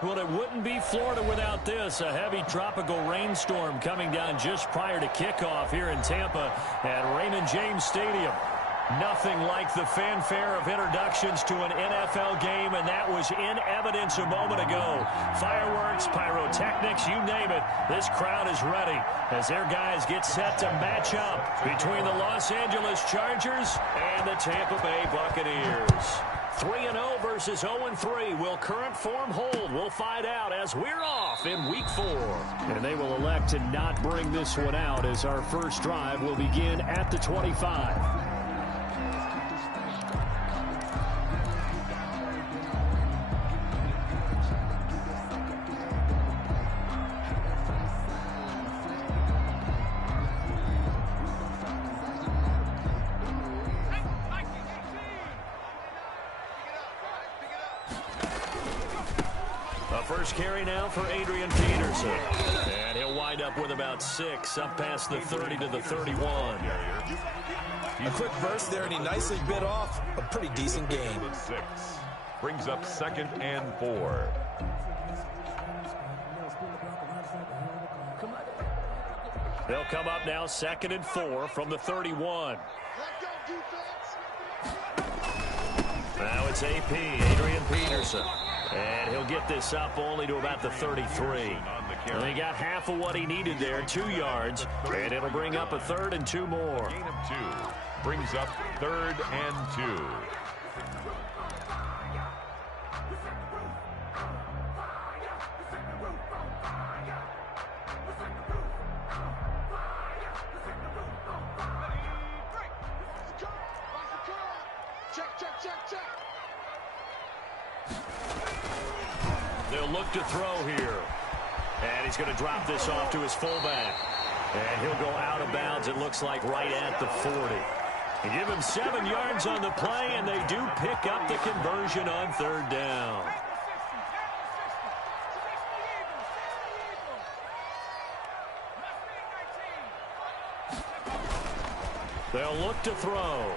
Well, it wouldn't be Florida without this. A heavy tropical rainstorm coming down just prior to kickoff here in Tampa at Raymond James Stadium. Nothing like the fanfare of introductions to an NFL game, and that was in evidence a moment ago. Fireworks, pyrotechnics, you name it. This crowd is ready as their guys get set to match up between the Los Angeles Chargers and the Tampa Bay Buccaneers. 3-0 versus 0-3. Will current form hold? We'll find out as we're off in Week 4. And they will elect to not bring this one out as our first drive will begin at the 25. First carry now for Adrian Peterson. And he'll wind up with about 6 up past the 30 to the 31. A quick burst there, and he nicely bit off a pretty decent game. 6 brings up 2nd and 4. They'll come up now 2nd and 4 from the 31. Now it's AP, Adrian Peterson. And he'll get this up only to about the 33. And he got half of what he needed there, 2 yards. And it'll bring up a 3rd and 2 more. Gain of 2 brings up 3rd and 2. They'll look to throw here. And he's going to drop this off to his fullback. And he'll go out of bounds, it looks like, right at the 40. They give him 7 yards on the play, and they do pick up the conversion on 3rd down. They'll look to throw.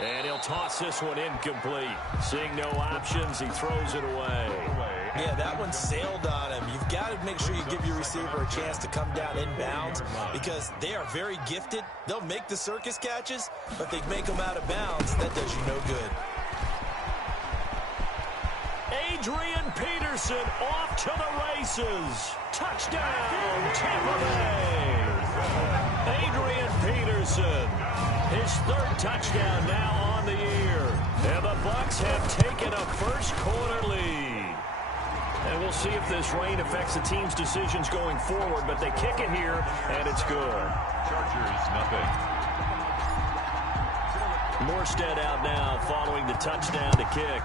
And he'll toss this one incomplete. Seeing no options, he throws it away. Yeah, that one sailed on him. You've got to make sure you give your receiver a chance to come down inbounds because they are very gifted. They'll make the circus catches, but they make them out of bounds. That does you no good. Adrian Peterson off to the races. Touchdown, Tampa Bay. Adrian Peterson, his 3rd touchdown now on the year. And the Bucs have taken a first-quarter lead. And we'll see if this rain affects the team's decisions going forward, but they kick it here, and it's good. Chargers, nothing. Morstead out now following the touchdown to kick.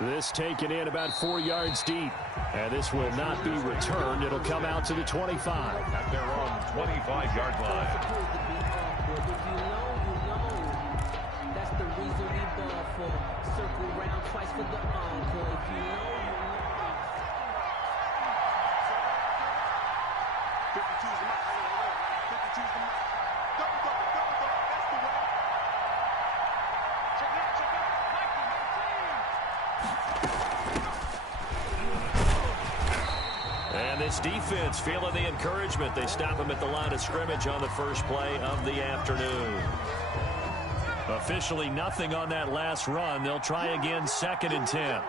This taken in about 4 yards deep. And this will not be returned. It'll come out to the 25. At their own 25-yard line. That's the reason we ball for. Circle round twice for the encore. If you know, And this defense feeling the encouragement. They stop him at the line of scrimmage on the first play of the afternoon. Officially nothing on that last run. They'll try again 2nd and 10.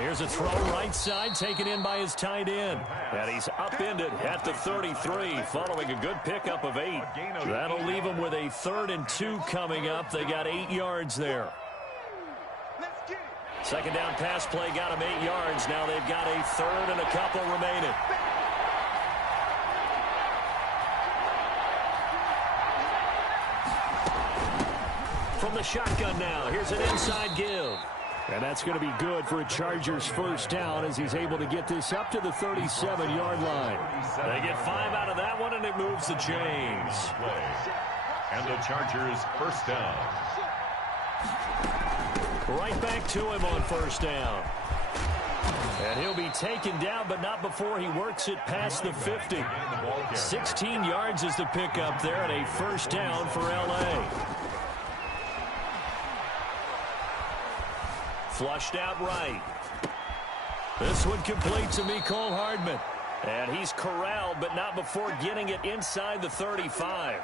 Here's a throw right side taken in by his tight end. And he's upended at the 33 following a good pickup of 8. That'll leave him with a 3rd and 2 coming up. They got 8 yards there. 2nd down pass play got him 8 yards. Now they've got a 3rd and a couple remaining. From the shotgun now, here's an inside give. And that's going to be good for a Chargers first down as he's able to get this up to the 37-yard line. They get 5 out of that one, and it moves the chains. And the Chargers first down. Right back to him on first down. And he'll be taken down, but not before he works it past the 50. 16 yards is the pickup there, and a first down for L.A. Flushed out right. This one complete to Mecole Hardman. And he's corralled, but not before getting it inside the 35.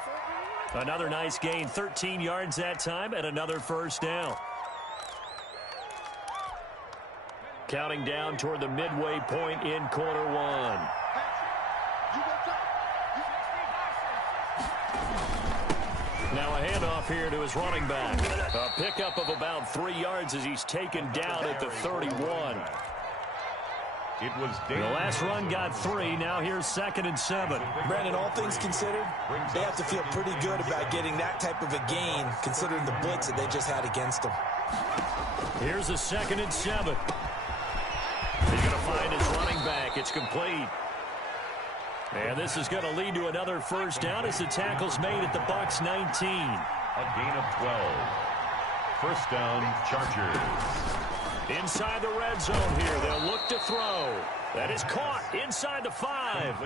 Another nice gain, 13 yards that time, and another first down. Counting down toward the midway point in quarter one. Now a handoff here to his running back. A pickup of about 3 yards as he's taken down at the 31. It was the last run got 3. Now here's 2nd and 7. Brandon, all things considered, they have to feel pretty good about getting that type of a gain, considering the blitz that they just had against them. Here's a 2nd and 7. He's going to find his running back. It's complete. And this is going to lead to another first down as the tackle's made at the Bucs 19. A gain of 12. First down, Chargers. Inside the red zone here. They'll look to throw. That is caught inside the 5.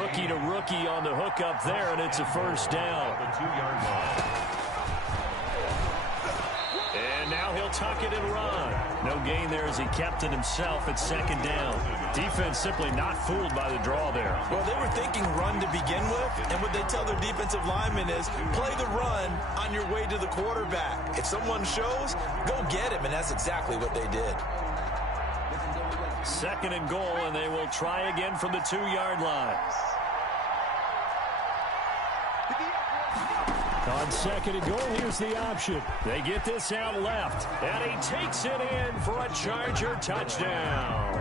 Rookie to rookie on the hook up there, and it's a first down. The 2-yard line. And now he'll tuck it and run. No gain there as he kept it himself at 2nd down. Defense simply not fooled by the draw there. Well, they were thinking run to begin with, and what they tell their defensive linemen is play the run on your way to the quarterback. If someone shows, go get him, and that's exactly what they did. 2nd and goal, and they will try again from the 2-yard line. On 2nd and goal, here's the option. They get this out left, and he takes it in for a Charger touchdown.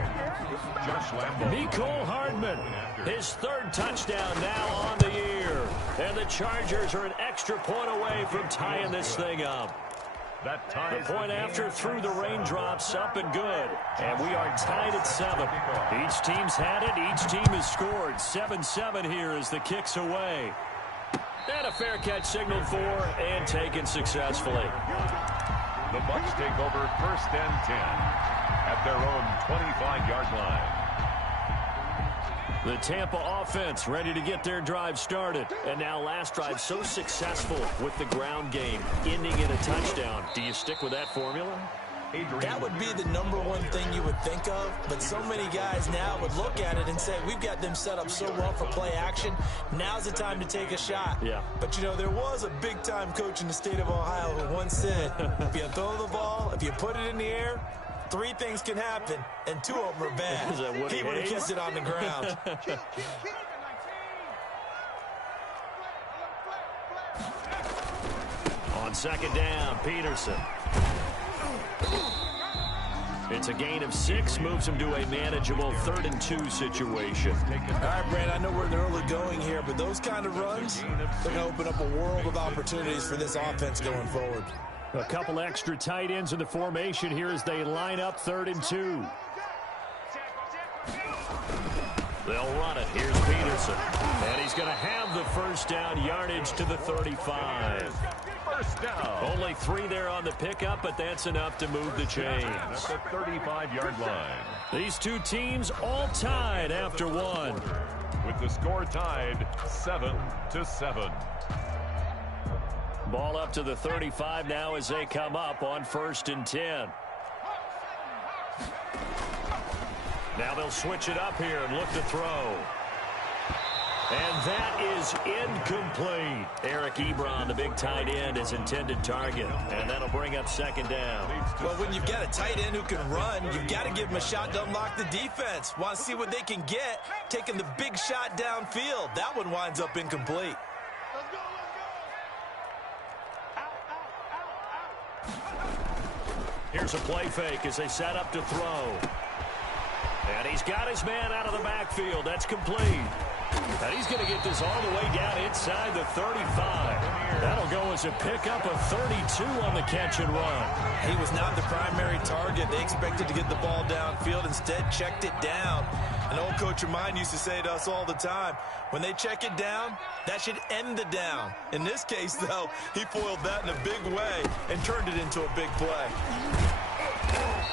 Mecole Hardman, his 3rd touchdown now on the year. And the Chargers are an extra point away from tying this thing up. The point after through the raindrops, up and good. And we are tied at 7. Each team's had it. Each team has scored. 7-7 here as the kick's away. And a fair catch signaled for and taken successfully. The Bucs take over 1st and 10 at their own 25-yard line. The Tampa offense ready to get their drive started. And now last drive so successful with the ground game, ending in a touchdown. Do you stick with that formula? That would be the #1 thing you would think of, but so many guys now would look at it and say, we've got them set up so well for play action. Now's the time to take a shot. Yeah. But, you know, there was a big-time coach in the state of Ohio who once said, if you throw the ball, if you put it in the air, 3 things can happen, and 2 of them are bad. He would have kissed it on the ground. On 2nd down, Peterson. It's a gain of 6, moves him to a manageable 3rd and 2 situation. All right, Brand, I know we're in the early going here, but those kind of runs, they're going to open up a world of opportunities for this offense going forward. A couple extra tight ends in the formation here as they line up 3rd and 2. They'll run it. Here's Peterson. And he's going to have the first down, yardage to the 35. First down. Only 3 there on the pickup, but that's enough to move the chains. That's the 35-yard line. These 2 teams all tied after 1. With the score tied 7-7. Ball up to the 35 now as they come up on 1st and 10. Now they'll switch it up here and look to throw. And that is incomplete. Eric Ebron, the big tight end, is intended target. And that'll bring up 2nd down. Well, when you've got a tight end who can run, you've got to give him a shot to unlock the defense. Want to see what they can get, taking the big shot downfield. That one winds up incomplete. Here's a play fake as they set up to throw. And he's got his man out of the backfield. That's complete. And he's going to get this all the way down inside the 35. That'll go as a pickup of 32 on the catch and run. He was not the primary target. They expected to get the ball downfield. Instead, checked it down. An old coach of mine used to say to us all the time, when they check it down, that should end the down. In this case, though, he foiled that in a big way and turned it into a big play.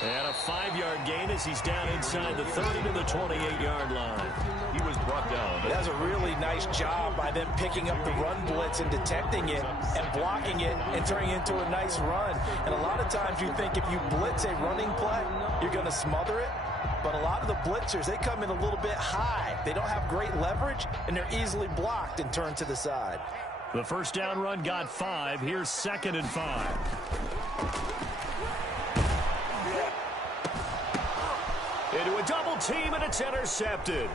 And a 5-yard gain as he's down inside the 30 to the 28-yard line. He was brought down. That was a really nice job by them picking up the run blitz and detecting it and blocking it and turning it into a nice run. And a lot of times you think if you blitz a running play, you're going to smother it. But a lot of the blitzers, they come in a little bit high. They don't have great leverage, and they're easily blocked and turned to the side. The first down run got 5. Here's 2nd and 5. Into a double team, and it's intercepted.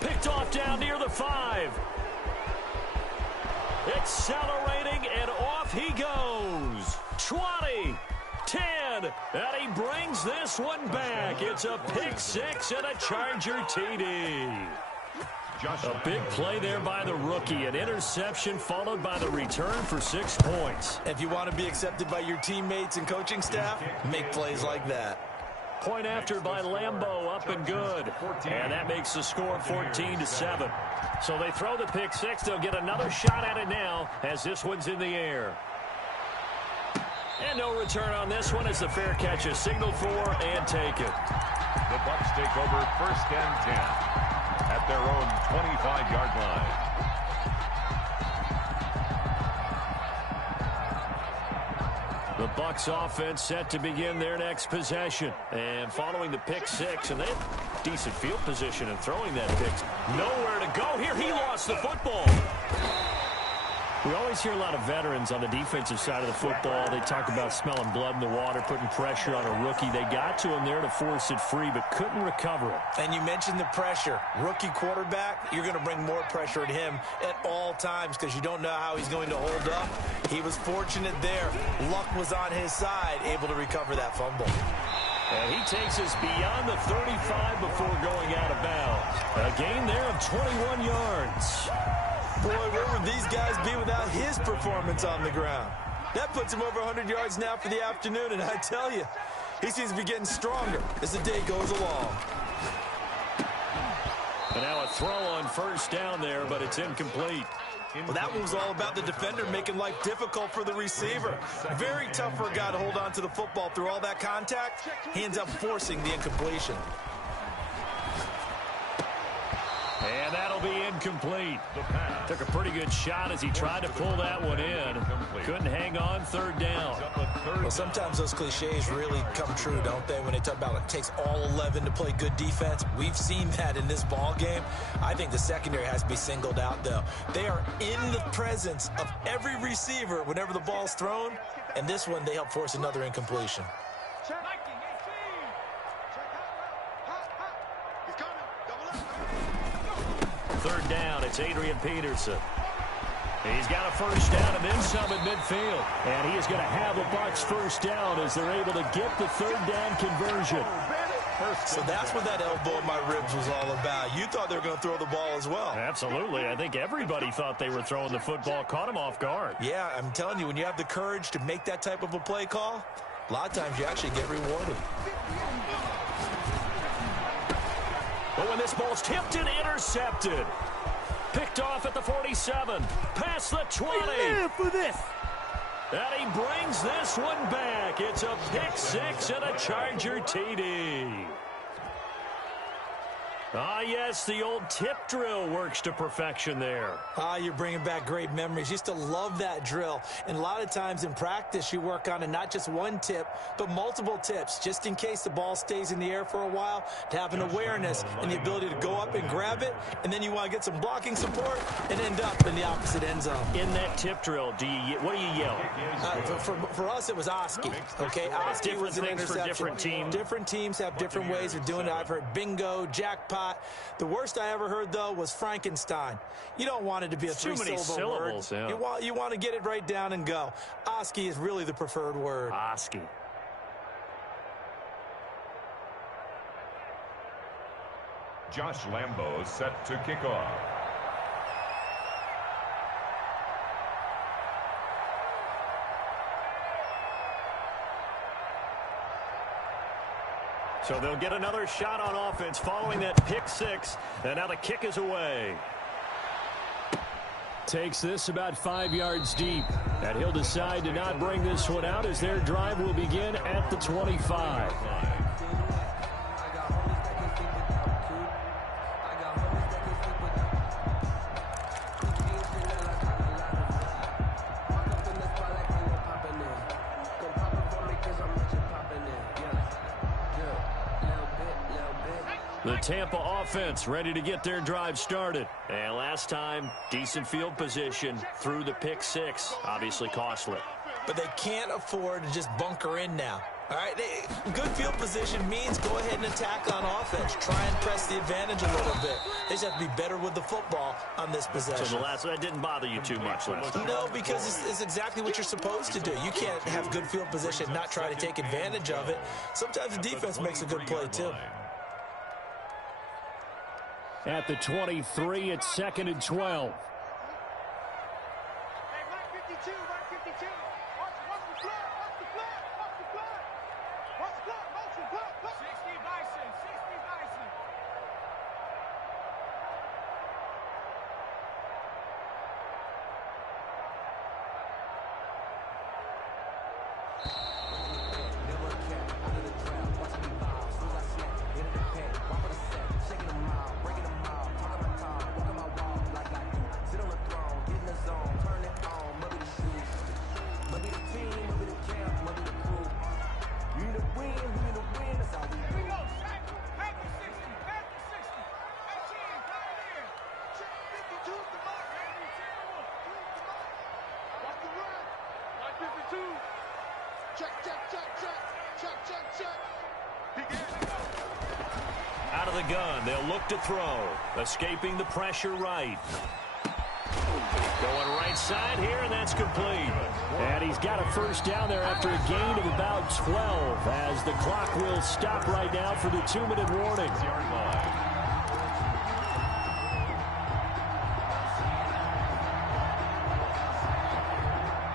Picked off down near the 5. Accelerating, and off he goes. 20, 10, and he brings this one back. It's a pick 6 and a Charger TD. A big play there by the rookie. An interception followed by the return for 6 points. If you want to be accepted by your teammates and coaching staff, make plays like that. Point after by Lambeau, up and good. And that makes the score 14-7. So they throw the pick 6. They'll get another shot at it now as this one's in the air. And no return on this one as the fair catch is signaled for and taken. The Bucs take over 1st and 10 at their own 25-yard line. The Bucs offense set to begin their next possession. And following the pick 6, and they have decent field position in throwing that pick. Nowhere to go here. He lost the football. We always hear a lot of veterans on the defensive side of the football. They talk about smelling blood in the water, putting pressure on a rookie. They got to him there to force it free, but couldn't recover it. And you mentioned the pressure. Rookie quarterback, you're going to bring more pressure at him at all times because you don't know how he's going to hold up. He was fortunate there. Luck was on his side, able to recover that fumble. And he takes us beyond the 35 before going out of bounds. A gain there of 21 yards. Boy, where would these guys be without his performance on the ground? That puts him over 100 yards now for the afternoon, and I tell you, he seems to be getting stronger as the day goes along. And now a throw on 1st down there, but it's incomplete. Well, that one was all about the defender making life difficult for the receiver. Very tough for a guy to hold on to the football through all that contact. He ends up forcing the incompletion. And that'll be incomplete. Took a pretty good shot as he tried to pull that one in. Couldn't hang on 3rd down. Well, sometimes those cliches really come true, don't they? When they talk about it takes all 11 to play good defense. We've seen that in this ball game. I think the secondary has to be singled out, though. They are in the presence of every receiver whenever the ball's thrown. And this one, they help force another incompletion. 3rd down, it's Adrian Peterson. He's got a 1st down and then some at midfield. And he is going to have a Bucs 1st down as they're able to get the 3rd down conversion. So that's what that elbow in my ribs was all about. You thought they were going to throw the ball as well. Absolutely. I think everybody thought they were throwing the football, caught him off guard. Yeah, I'm telling you, when you have the courage to make that type of a play call, a lot of times you actually get rewarded. But when this ball's tipped and intercepted, picked off at the 47, past the 20. For this. And he brings this one back. It's a pick 6 and a Charger TD. Ah, yes, the old tip drill works to perfection there. Ah, you're bringing back great memories. Used to love that drill. And a lot of times in practice, you work on it not just one tip, but multiple tips, just in case the ball stays in the air for a while, to have an awareness and the ability to go up and grab it, and then you want to get some blocking support and end up in the opposite end zone. In that tip drill, what do you yell? For us, it was Oski. Okay, Oski Different was an things for interception. different teams. Different teams have different ways of doing it. I've heard bingo, jackpot. The worst I ever heard, though, was Frankenstein. You don't want it to be a three-syllable word. Yeah. You want to get it right down and go. Oski is really the preferred word. Oski. Josh Lambo set to kick off. So they'll get another shot on offense following that pick six. And now the kick is away. Takes this about 5 yards deep. And he'll decide to not bring this one out as their drive will begin at the 25. The Tampa offense ready to get their drive started. And last time, decent field position through the pick six. Obviously costly. But they can't afford to just bunker in now. All right, good field position means go ahead and attack on offense. Try and press the advantage a little bit. They just have to be better with the football on this possession. So the last that didn't bother you too much last time? No, because it's exactly what you're supposed to do. You can't have good field position, not try to take advantage of it. Sometimes the defense makes a good play too. At the 23, it's 2nd and 12. Out of the gun, they'll look to throw. Escaping the pressure right. Going right side here, and that's complete. And he's got a first down there after a gain of about 12 as the clock will stop right now for the 2-minute warning.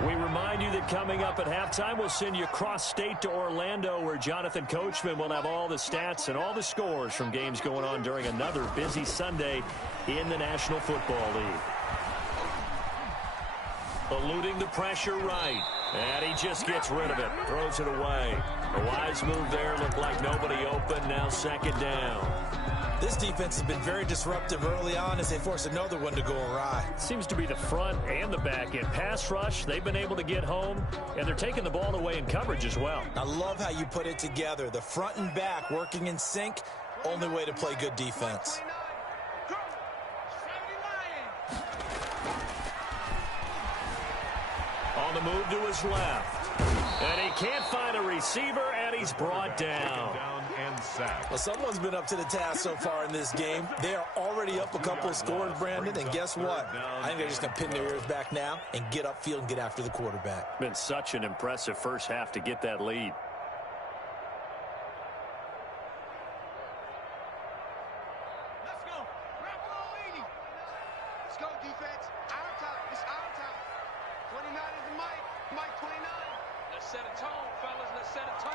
We remind you that coming up at halftime, we'll send you cross-state to Orlando, where Jonathan Coachman will have all the stats and all the scores from games going on during another busy Sunday in the National Football League. Eluding the pressure right. And he just gets rid of it. Throws it away. A wise move there. Looked like nobody open. Now 2nd down. This defense has been very disruptive early on as they force another one to go awry. Seems to be the front and the back end. Pass rush, they've been able to get home, and they're taking the ball away in coverage as well. I love how you put it together. The front and back working in sync, only way to play good defense. On the move to his left. And he can't find a receiver, and he's brought down. Well, someone's been up to the task so far in this game. They are already up a couple of scores, Brandon, and guess what? I think they're just going to pin their ears back now and get upfield and get after the quarterback. Been such an impressive first half to get that lead. Let's go. Wrap it all 80. Let's go, defense. Our time. It's our time. 29 is the mic. Mike 29. Let's set a tone, fellas. Let's set a tone.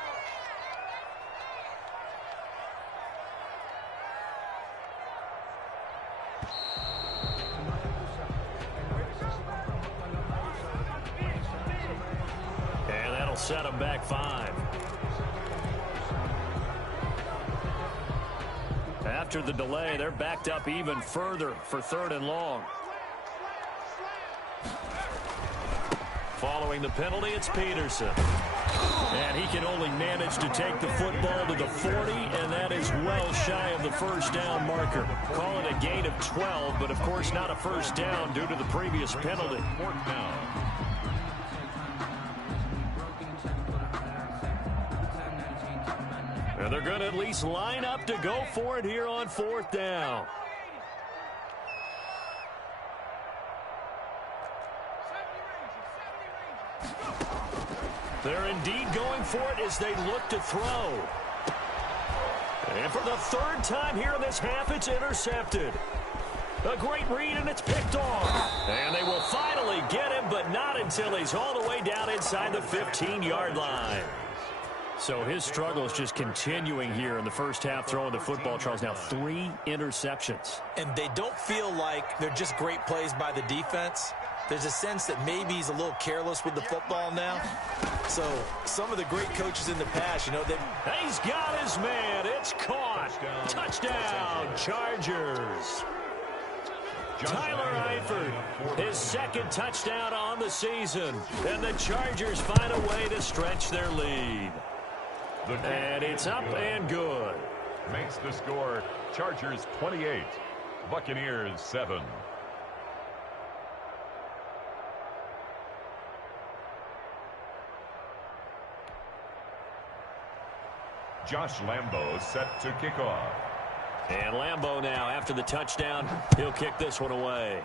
And that'll set them back 5. After the delay, they're backed up even further for 3rd and long. Following the penalty, it's Peterson. And he can only manage to take the football to the 40, and that is well shy of the first down marker. Call it a gain of 12, but of course not a first down due to the previous penalty. 4th down. And they're going to at least line up to go for it here on 4th down. They're indeed going for it as they look to throw. And for the third time here in this half, it's intercepted. A great read, and it's picked off. And they will finally get him, but not until he's all the way down inside the 15-yard line. So his struggle is just continuing here in the first half, throwing the football. Charles, now 3 interceptions. And they don't feel like they're just great plays by the defense. There's a sense that maybe he's a little careless with the football now. So some of the great coaches in the past, you know, he's got his man. It's caught. Touchdown, Chargers. Tyler Eifert, his second touchdown on the season. And the Chargers find a way to stretch their lead. And it's up and good. Makes the score Chargers 28, Buccaneers 7. Josh Lambo set to kick off. And Lambo now, after the touchdown, he'll kick this one away.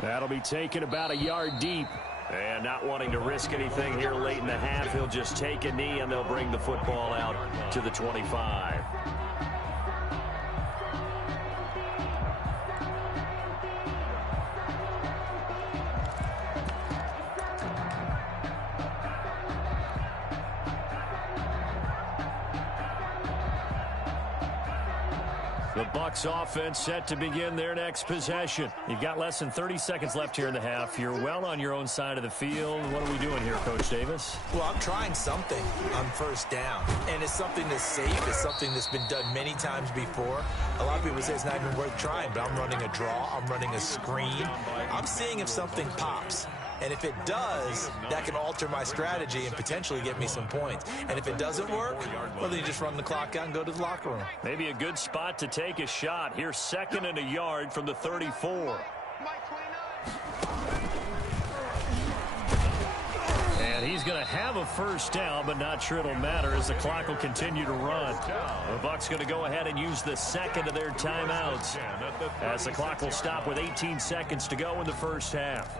That'll be taken about a yard deep. And not wanting to risk anything here late in the half, he'll just take a knee and they'll bring the football out to the 25. The Bucs offense set to begin their next possession. You've got less than 30 seconds left here in the half. You're well on your own side of the field. What are we doing here, Coach Davis? Well, I'm trying something on first down. And it's something that's safe. It's something that's been done many times before. A lot of people say it's not even worth trying, but I'm running a draw. I'm running a screen. I'm seeing if something pops. And if it does, that can alter my strategy and potentially get me some points. And if it doesn't work, well, then you just run the clock out and go to the locker room. Maybe a good spot to take a shot. Here's 2nd and a yard from the 34. And he's going to have a first down, but not sure it'll matter as the clock will continue to run. The Bucs going to go ahead and use the second of their timeouts as the clock will stop with 18 seconds to go in the first half.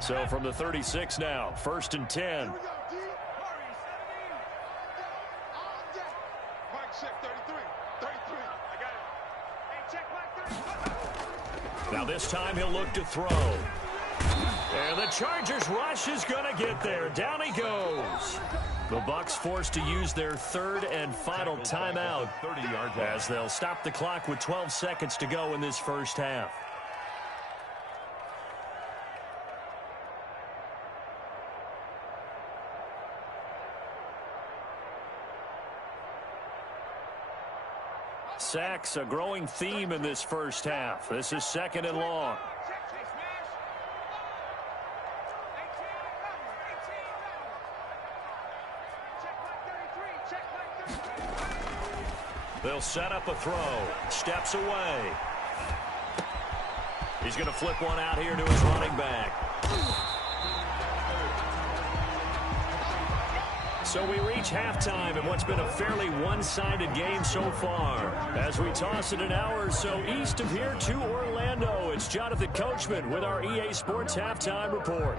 So from the 36 now, 1st and 10. Now this time he'll look to throw. And the Chargers rush is going to get there. Down he goes. The Bucs forced to use their 3rd and final timeout as they'll stop the clock with 12 seconds to go in this first half. Sacks, a growing theme in this first half. This is 2nd and long. They'll set up a throw. Steps away. He's going to flip one out here to his running back. So we reach halftime in what's been a fairly one-sided game so far. As we toss it an hour or so east of here to Orlando, it's Jonathan Coachman with our EA Sports Halftime Report.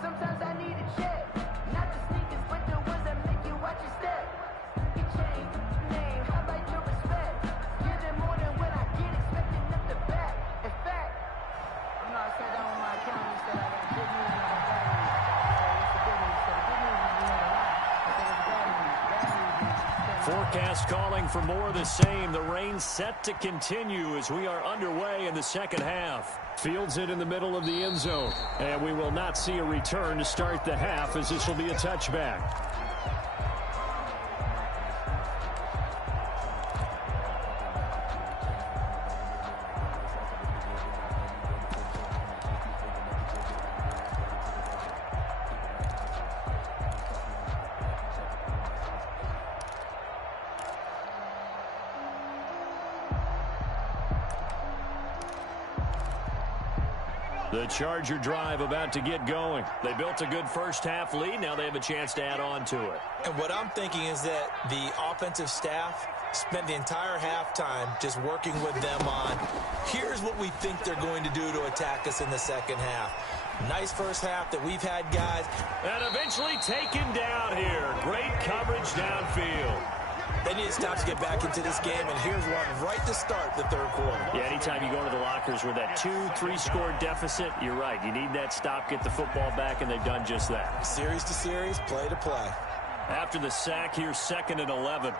Sometimes I need a check, not the sneakers, but the ones that make you watch your step. You change name, how about your respect? Give them more than what I get, expecting them to back. In fact, you know, I sat down with my accountant and said I got good news and I got bad news. So what's the good news? So the good news is we had a lot. But there was bad news. Bad news is Forecast calling for more of the same. The rain set to continue as we are underway in the second half. Fields it in the middle of the end zone. And we will not see a return to start the half as this will be a touchback. The Charger drive about to get going. They built a good first-half lead. Now they have a chance to add on to it. And what I'm thinking is that the offensive staff spent the entire halftime just working with them on, here's what we think they're going to do to attack us in the second half. Nice first half that we've had, guys. And eventually taken down here. Great coverage downfield. They need to stop to get back into this game, and here's one right to start the third quarter. Yeah, anytime you go to the lockers with that 2-3 score deficit, you're right. You need that stop, get the football back, and they've done just that. Series to series, play to play. After the sack, here's 2nd and 11.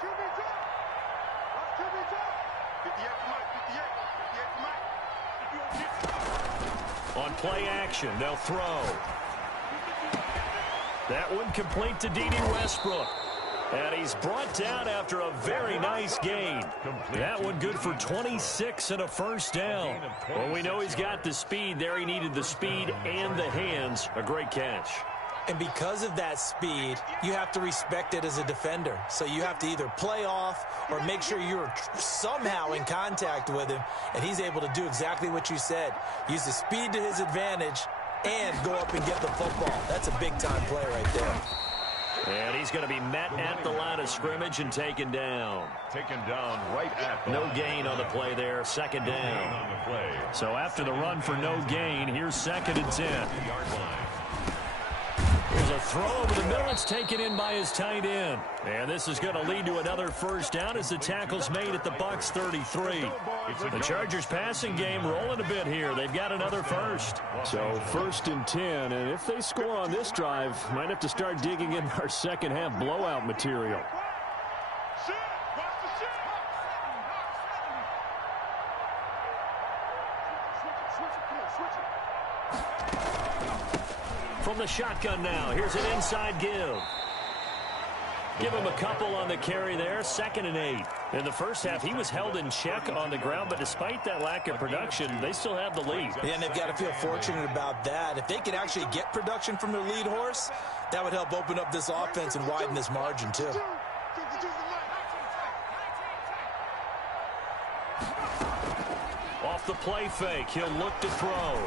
On play action, they'll throw. That one complete to D.D. Westbrook. And he's brought down after a very nice gain. That one good for 26 and a first down. Well, we know he's got the speed there. He needed the speed and the hands. A great catch. And because of that speed, you have to respect it as a defender. So you have to either play off or make sure you're somehow in contact with him. And he's able to do exactly what you said. Use the speed to his advantage and go up and get the football. That's a big-time play right there. And he's going to be met at the line of scrimmage and taken down. Taken down right at the No gain on the play there. 2nd down. So after the run for no gain, here's 2nd and 10. There's a throw over the middle. It's taken in by his tight end. And this is going to lead to another first down as the tackle's made at the Bucs 33. The Chargers passing game rolling a bit here. They've got another first. So 1st and 10. And if they score on this drive, might have to start digging in our second half blowout material. From the shotgun now, here's an inside give. Give him a couple on the carry there, 2nd and 8. In the first half, he was held in check on the ground, but despite that lack of production, they still have the lead. Yeah, and they've got to feel fortunate about that. If they could actually get production from their lead horse, that would help open up this offense and widen this margin, too. Off the play fake, he'll look to throw.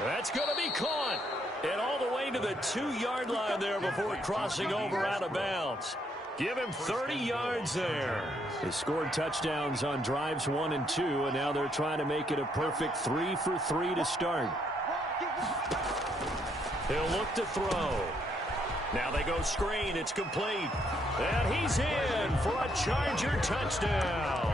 That's going to be caught. And all the way to the 2-yard line there before crossing over out of bounds. Give him 30 yards there. They scored touchdowns on drives 1 and 2, and now they're trying to make it a perfect 3 for 3 to start. He'll look to throw. Now they go screen. It's complete. And he's in for a Charger touchdown.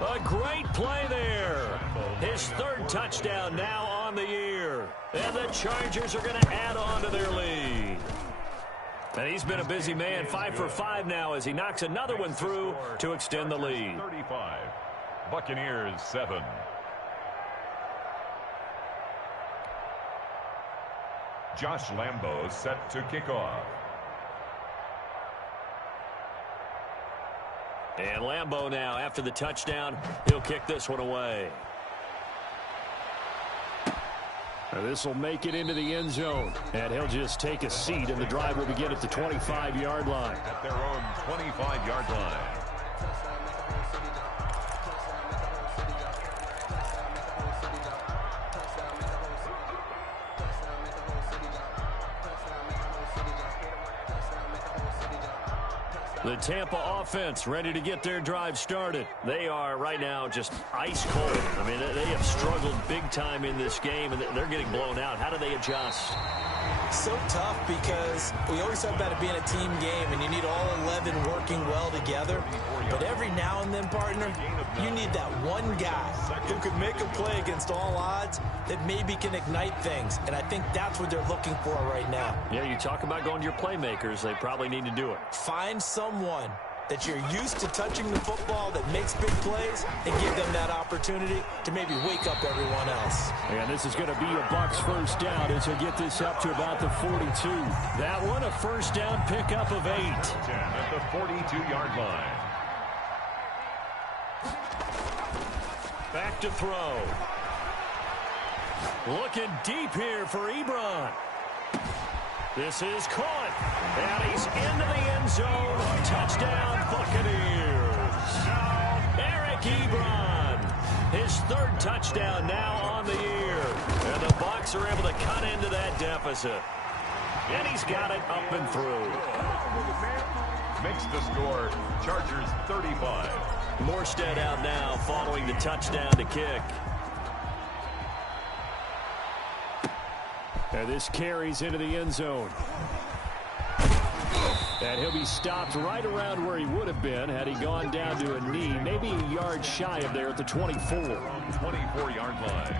A great play there. His 3rd touchdown now on the year. And the Chargers are going to add on to their lead. And he's been a busy man, 5 for 5 now as he knocks another one through to extend the lead. 35. Buccaneers 7. Josh Lambo set to kick off. And Lambo now, after the touchdown, he'll kick this one away. This will make it into the end zone. And he'll just take a seat, and the drive will begin at the 25-yard line. At their own 25-yard line. The Tampa offense ready to get their drive started. They are right now just ice cold. I mean, they have struggled big time in this game, and they're getting blown out. How do they adjust? So tough because we always talk about it being a team game, and you need all 11 working well together. But every now and then, partner, you need that one guy who could make a play against all odds that maybe can ignite things. And I think that's what they're looking for right now. Yeah, you talk about going to your playmakers. They probably need to do it. Find someone that you're used to touching the football that makes big plays and give them that opportunity to maybe wake up everyone else. And this is going to be a Bucs first down as they get this up to about the 42. That one, a first down pickup of 8. 10 at the 42-yard line. Back to throw. Looking deep here for Ebron. This is caught. And he's into the end zone. Touchdown, Buccaneers. Eric Ebron. His third touchdown now on the year. And the Bucs are able to cut into that deficit. And he's got it up and through. Makes the score Chargers 35. Morstead out now following the touchdown to kick. And this carries into the end zone. And he'll be stopped right around where he would have been had he gone down to a knee, maybe a yard shy of there at the 24. 24-yard line.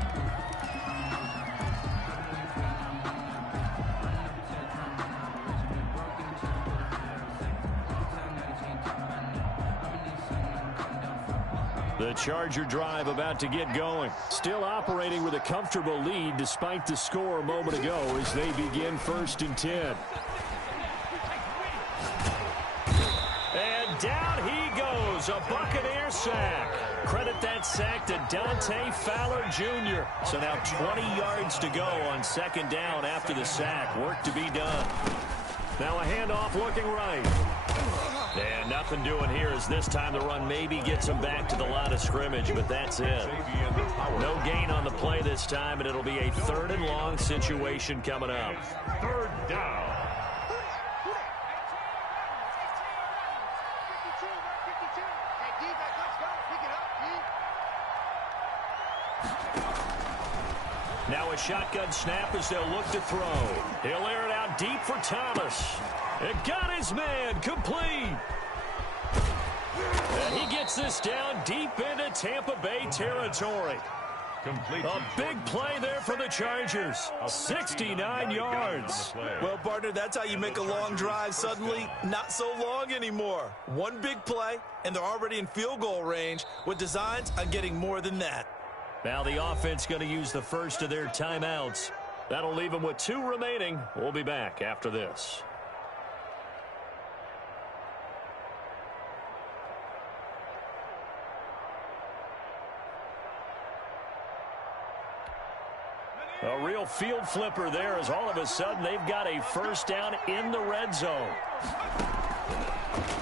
The Charger drive about to get going. Still operating with a comfortable lead despite the score a moment ago as they begin 1st and 10. And down he goes, a Buccaneer sack. Credit that sack to Dante Fowler Jr. So now 20 yards to go on 2nd down after the sack. Work to be done. Now a handoff looking right. And nothing doing here as this time the run maybe gets him back to the line of scrimmage, but that's it. No gain on the play this time, and it'll be a 3rd and long situation coming up. 3rd down. Now a shotgun snap as they'll look to throw. He'll air it out deep for Thomas. It got his man complete. And he gets this down deep into Tampa Bay territory. Complete. A big play there for the Chargers. 69 yards. Well, partner, that's how you make a long drive suddenly not so long anymore. One big play, and they're already in field goal range with designs on getting more than that. Now the offense going to use the first of their timeouts. That'll leave them with 2 remaining. We'll be back after this. A real field flipper there as all of a sudden they've got a 1st down in the red zone.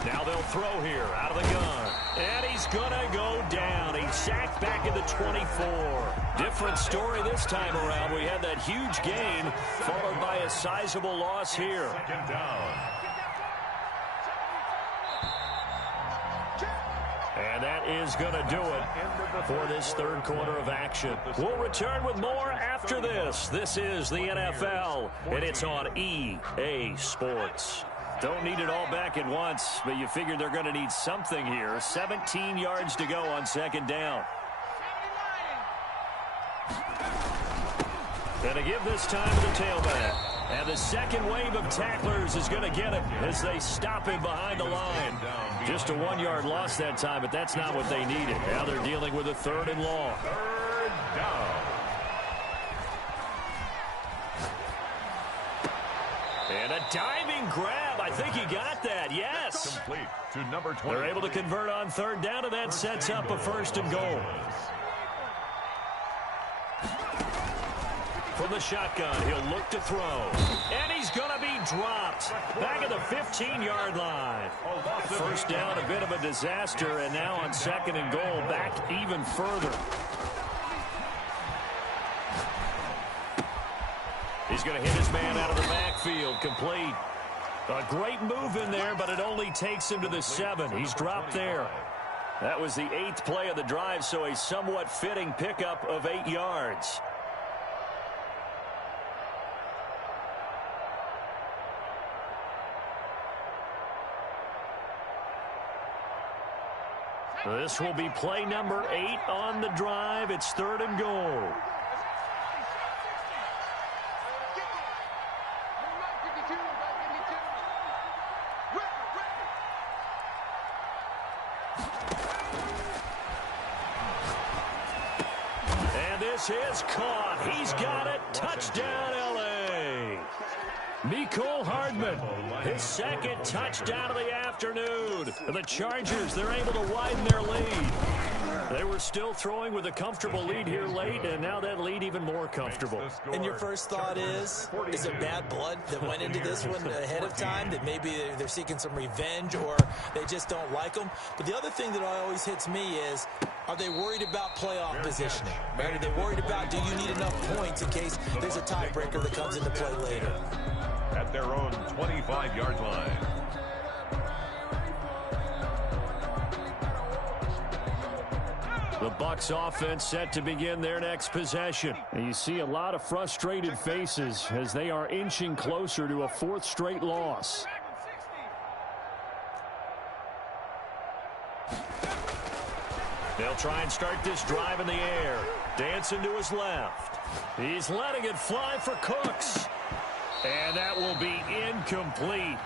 Now they'll throw here out of the gun. And he's going to go down. He's sacked back at the 24. Different story this time around. We had that huge gain followed by a sizable loss here. 2nd down. And that is going to do it for this 3rd quarter of action. We'll return with more after this. This is the NFL, and it's on EA Sports. Don't need it all back at once, but you figure they're going to need something here. 17 yards to go on 2nd down. And to give this time to the tailback. And the second wave of tacklers is going to get him as they stop him behind the line. Just a 1-yard loss that time, but that's not what they needed. Now they're dealing with a 3rd and long. 3rd down. And a diving grab. I think he got that. Yes. Complete to number 20. They're able to convert on 3rd down, and that sets up a 1st and goal. From the shotgun, he'll look to throw. And he's going to be dropped. Back at the 15-yard line. 1st down, a bit of a disaster, and now on 2nd and goal, back even further. He's going to hit his man out of the backfield, complete. A great move in there, but it only takes him to the 7. He's dropped there. That was the 8th play of the drive, so a somewhat fitting pickup of 8 yards. This will be play number 8 on the drive. It's 3rd and goal. And this is caught. He's got it. Touchdown, L.A. Mecole Hardman, his 2nd touchdown of the afternoon. The Chargers, they're able to widen their lead. They were still throwing with a comfortable lead here late, and now that lead even more comfortable. And your first thought is it bad blood that went into this one ahead of time, that maybe they're seeking some revenge or they just don't like them? But the other thing that always hits me is, are they worried about playoff positioning? Right? Are they worried about, do you need enough points in case there's a tiebreaker that comes into play later? At their own 25-yard line. The Bucs offense set to begin their next possession. And you see a lot of frustrated faces as they are inching closer to a fourth straight loss. They'll try and start this drive in the air. Dancing to his left. He's letting it fly for Cooks. And that will be incomplete.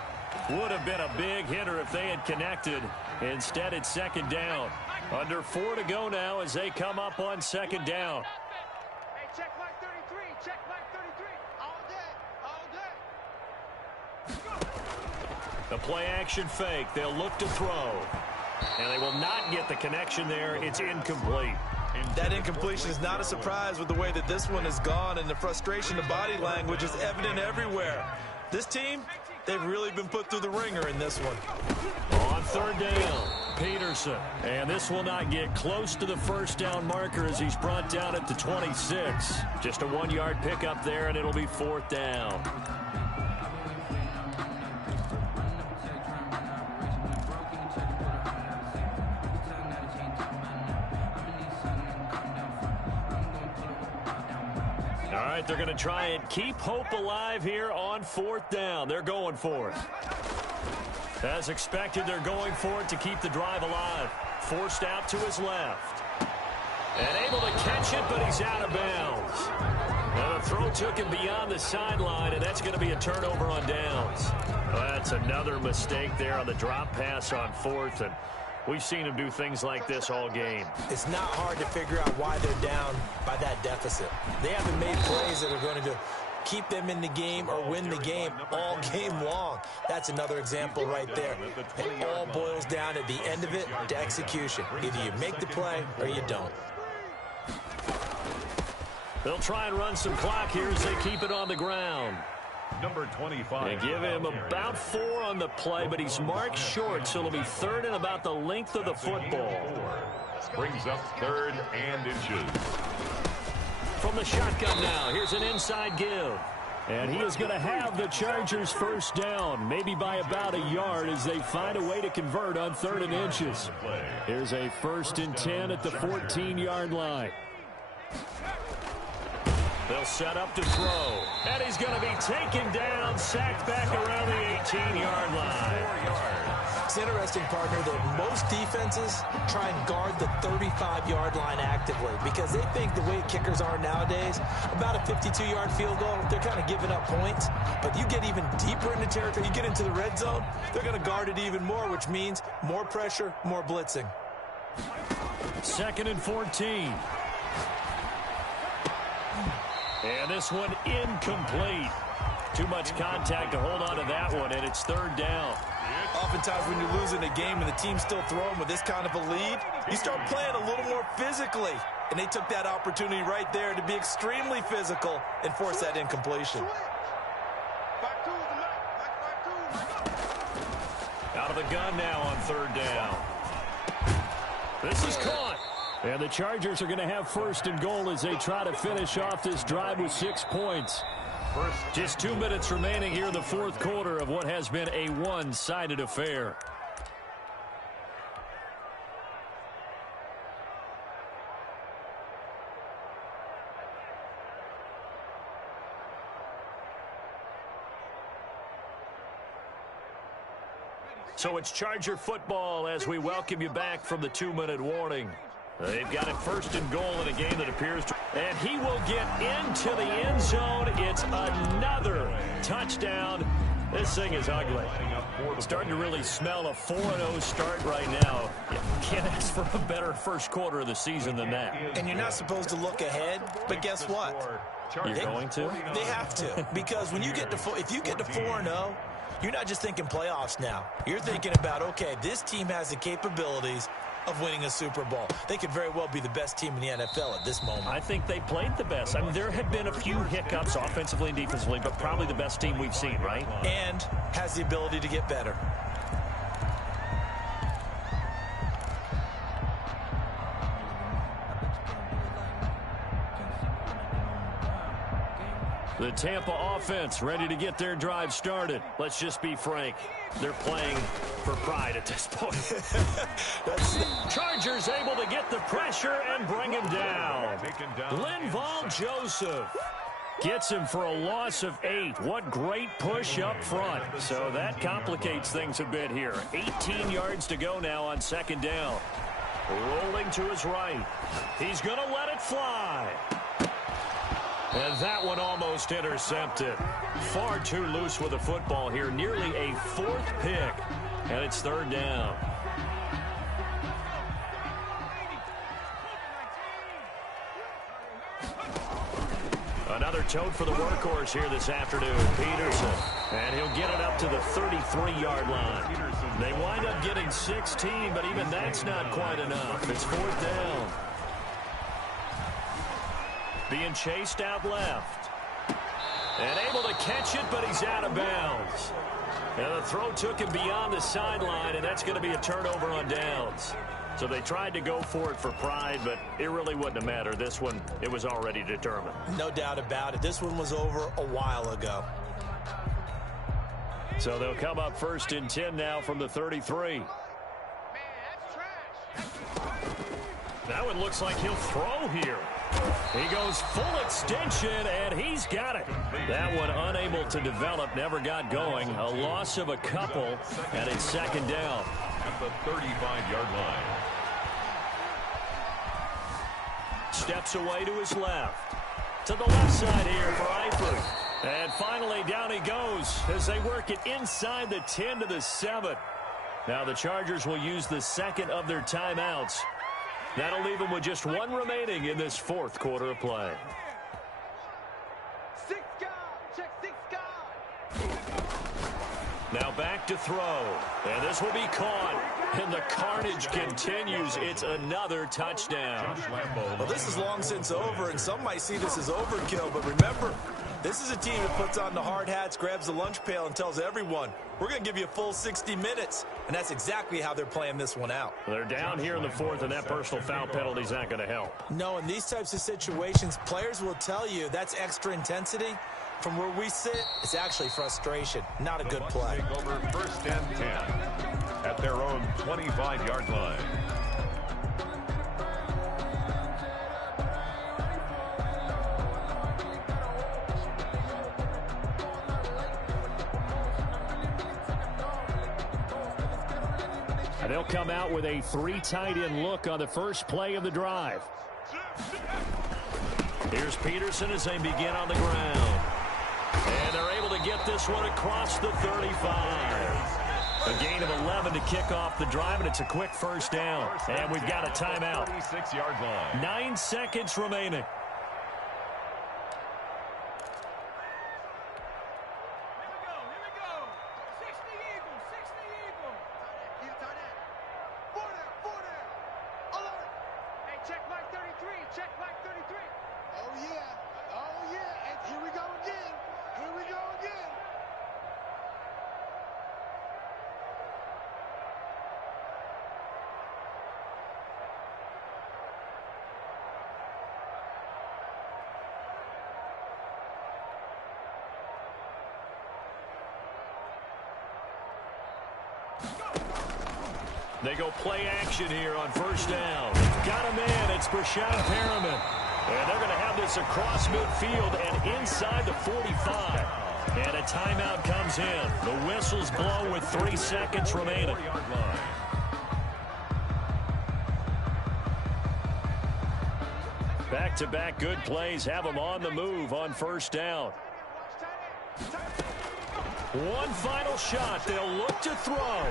Would have been a big hitter if they had connected. Instead, it's second down. Under 4 to go now as they come up on second down. Hey, check Mike 33. Check Mike 33. All day. All day. The play action fake. They'll look to throw. And they will not get the connection there. It's incomplete. That incompletion is not a surprise with the way that this one has gone, and the frustration, the body language is evident everywhere. This team, they've really been put through the ringer in this one. On third down, Peterson. And this will not get close to the first down marker as he's brought down at the 26. Just a 1-yard pickup there, and it'll be fourth down. All right, they're going to try and keep hope alive here on fourth down. They're going for it. As expected, they're going for it to keep the drive alive. Forced out to his left. And able to catch it, but he's out of bounds. Now the throw took him beyond the sideline, and that's going to be a turnover on downs. Well, that's another mistake there on the drop pass on fourth, and we've seen him do things like this all game. It's not hard to figure out why they're down by that deficit. They haven't made plays that are going to keep them in the game or win the game all game long. That's another example right there. It all boils down at the end of it to execution. Either you make the play or you don't. They'll try and run some clock here as they keep it on the ground. Number 25. They give him about 4 on the play, but he's marked short, so it'll be third and about the length of the football. Brings up 3rd and inches. From the shotgun now, here's an inside give. And he is going to have the Chargers first down, maybe by about a yard as they find a way to convert on 3rd and inches. Here's a 1st and 10 at the 14-yard line. They'll set up to throw. And he's going to be taken down, sacked back around the 18-yard line. It's interesting, partner, that most defenses try and guard the 35-yard line actively because they think the way kickers are nowadays, about a 52-yard field goal, they're kind of giving up points. But you get even deeper into territory, you get into the red zone, they're going to guard it even more, which means more pressure, more blitzing. 2nd and 14. And this one incomplete. Too much contact to hold on to that one, and it's 3rd down. Oftentimes when you're losing a game and the team's still throwing with this kind of a lead, you start playing a little more physically. And they took that opportunity right there to be extremely physical and force that incompletion. Out of the gun now on 3rd down. This is caught. And the Chargers are going to have 1st and goal as they try to finish off this drive with 6 points. Just 2 minutes remaining here in the 4th quarter of what has been a one-sided affair. So it's Charger football as we welcome you back from the 2-minute warning. They've got it 1st and goal in a game that appears to... And he will get into the end zone. It's another touchdown. This thing is ugly. Starting to really smell a 4-0 start right now. You can't ask for a better first quarter of the season than that. And you're not supposed to look ahead, but guess what? You're going to? They have to. Because when you get to if you get to 4-0, you're not just thinking playoffs now. You're thinking about, okay, this team has the capabilities of winning a Super Bowl. They could very well be the best team in the NFL at this moment. I think they played the best. I mean, there have been a few hiccups offensively and defensively, but probably the best team we've seen, right? And has the ability to get better. The Tampa offense ready to get their drive started. Let's just be frank. They're playing for pride at this point. Chargers able to get the pressure and bring him down. Linval Joseph gets him for a loss of 8. What great push up front. So that complicates things a bit here. 18 yards to go now on second down. Rolling to his right. He's going to let it fly. And that one almost intercepted. Far too loose with the football here. Nearly a 4th pick. And it's third down. Another tote for the workhorse here this afternoon, Peterson. And he'll get it up to the 33-yard line. They wind up getting 16, but even that's not quite enough. It's 4th down. Being chased out left. And able to catch it, but he's out of bounds. And the throw took him beyond the sideline, and that's going to be a turnover on downs. So they tried to go for it for pride, but it really wouldn't have mattered. This one, it was already determined. No doubt about it. This one was over a while ago. So they'll come up 1st and 10 now from the 33. Man, that's trash. That one looks like he'll throw here. He goes full extension, and he's got it. That one unable to develop, never got going. A loss of a couple, and it's second down. At the 35-yard line. Steps away to his left. To the left side here for Eifert. And finally down he goes as they work it inside the 10 to the 7. Now the Chargers will use the second of their timeouts. That'll leave them with just one remaining in this 4th quarter of play. 6 guard. Check 6 guard. Now back to throw. And this will be caught. And the carnage continues. It's another touchdown. Well, this is long since over, and some might see this as overkill. But remember, this is a team that puts on the hard hats, grabs the lunch pail, and tells everyone, we're going to give you a full 60 minutes. And that's exactly how they're playing this one out. They're down here in the 4th, and that personal foul penalty is not going to help. No, in these types of situations, players will tell you that's extra intensity. From where we sit, it's actually frustration. Not a good play. Take over 1st and 10 at their own 25-yard line. And they'll come out with a 3 tight end look on the first play of the drive. Here's Peterson as they begin on the ground. And they're able to get this one across the 35. A gain of 11 to kick off the drive, and it's a quick first down. And we've got a timeout. 36-yard line. 9 seconds remaining. They go play action here on first down. Got him in. It's Brashad Perriman. And they're going to have this across midfield and inside the 45. And a timeout comes in. The whistles blow with 3 seconds remaining. Back-to-back good plays have them on the move on first down. One final shot. They'll look to throw.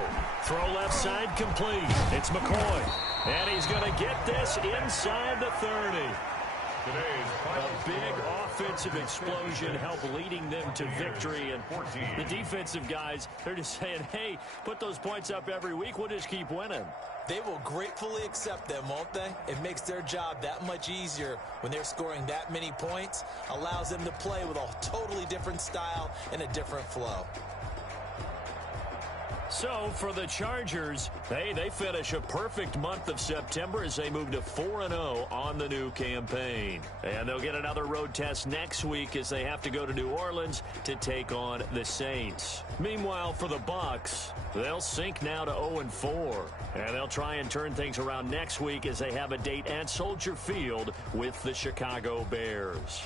Throw left side complete. It's McCoy. And he's going to get this inside the 30. A big offensive explosion helped leading them to victory. And the defensive guys, they're just saying, hey, put those points up every week. We'll just keep winning. They will gratefully accept them, won't they? It makes their job that much easier when they're scoring that many points, allows them to play with a totally different style and a different flow. So for the Chargers, they finish a perfect month of September as they move to 4-0 on the new campaign. And they'll get another road test next week as they have to go to New Orleans to take on the Saints. Meanwhile, for the Bucs, they'll sink now to 0-4. And they'll try and turn things around next week as they have a date at Soldier Field with the Chicago Bears.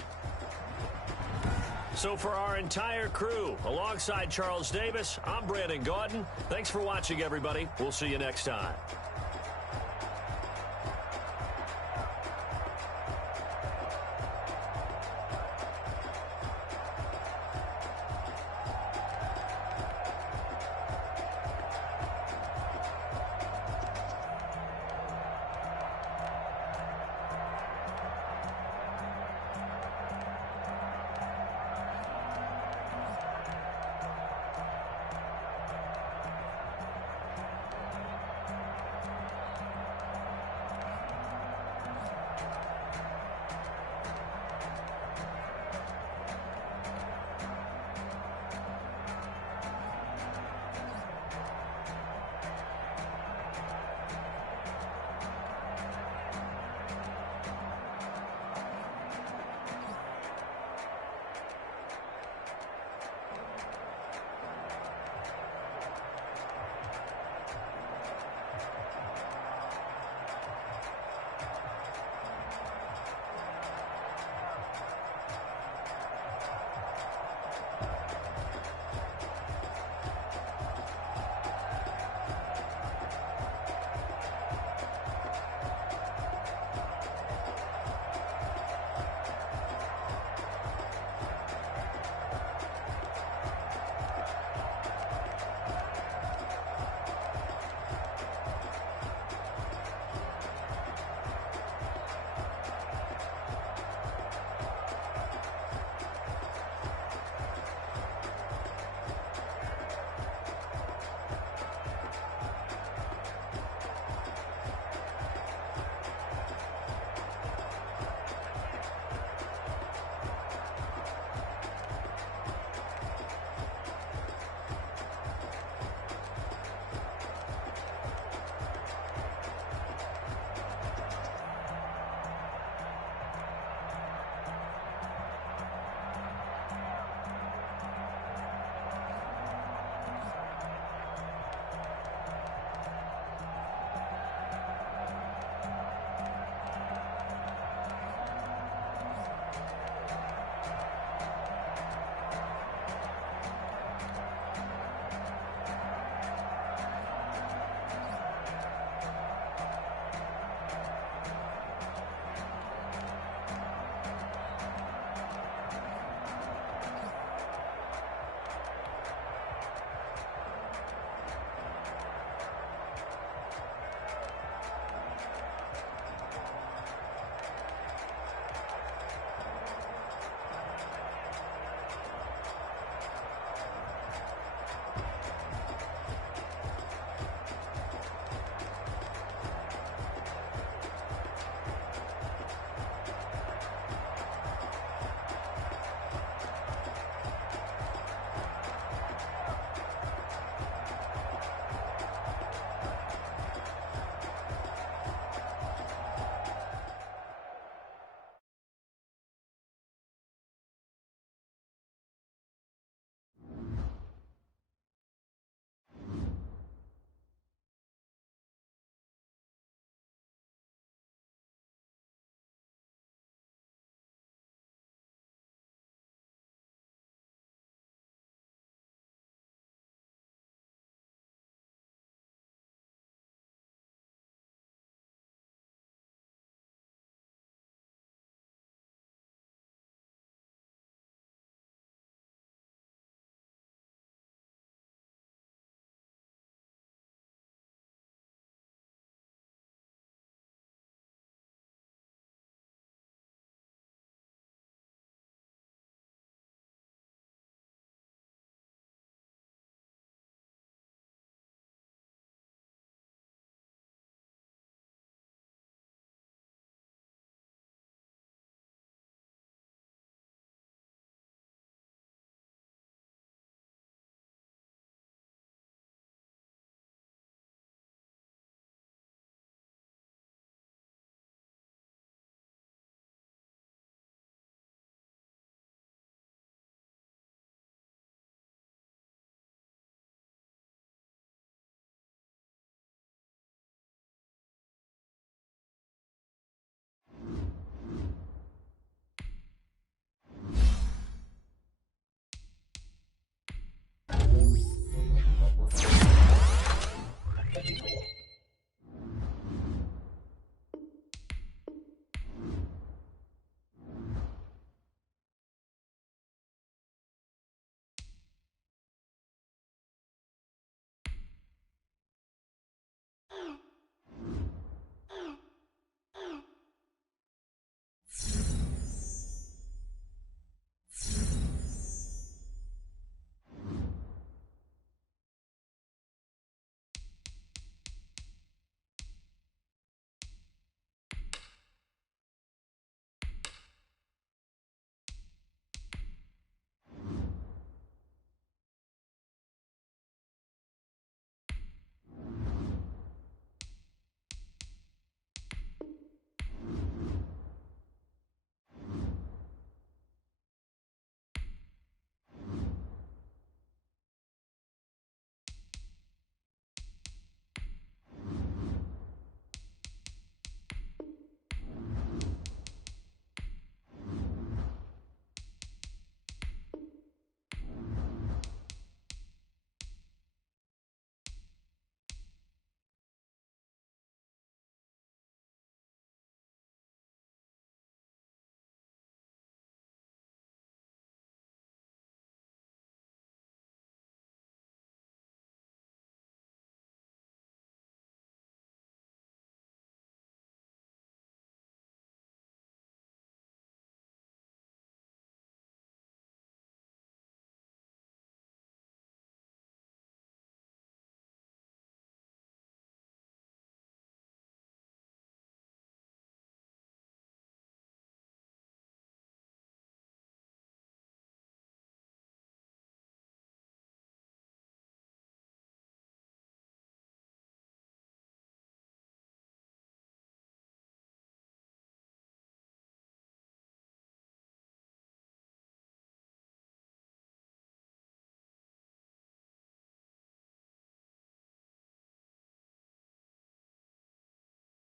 So for our entire crew, alongside Charles Davis, I'm Brandon Gaudin. Thanks for watching, everybody. We'll see you next time.